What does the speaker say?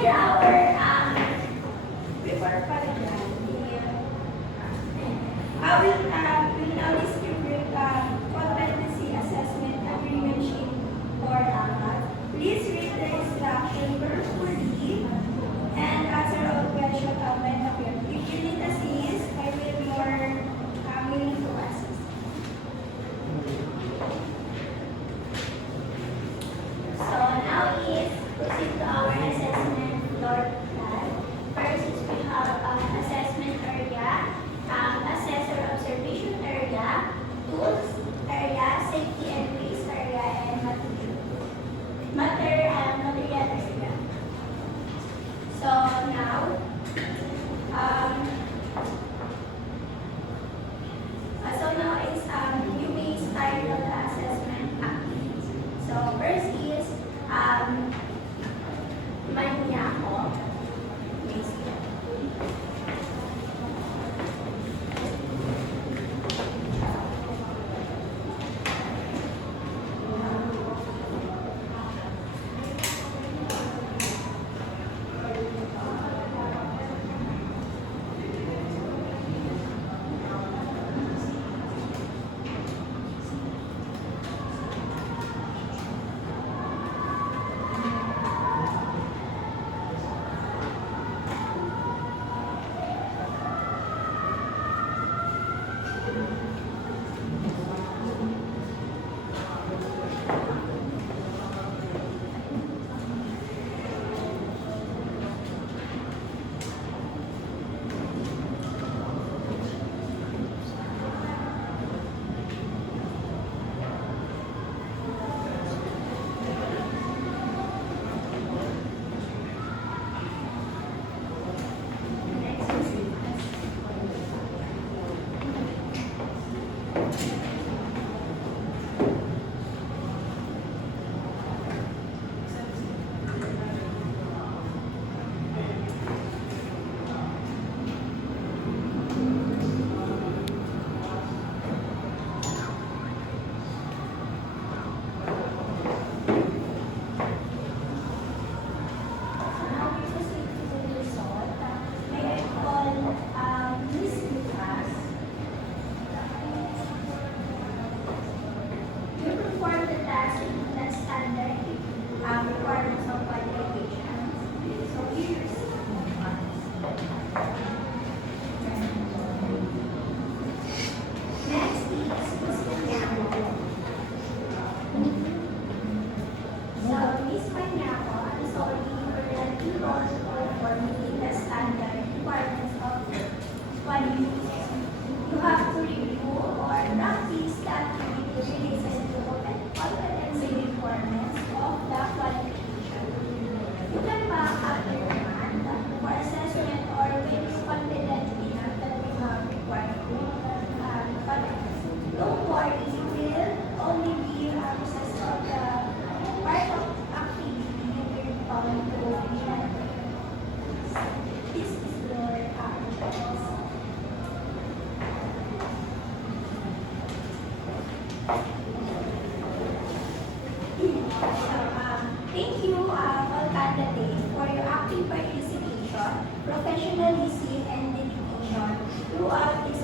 here our before paragraph. We'll now distribute competency assessment agreement sheet for AMAT. Please read the instruction carefully and answer all questions outlined here. If you need assist, I will be more willing to assist. So now is proceed to our assessment floor plan. First is we have assessment area, assessor observation area, tools area, safety and waste area, and material area. So now, is you may start the assessment activity. So first is Maniaco. You have to review or practice the activity related to competency requirements of the qualification. You can back up your demand for assessment or when you confident enough that you have required competency. Don't worry, you will only be a process of the part of activity you will follow to this is your thank you, all candidates, for your active participation, professionalism, and dedication throughout this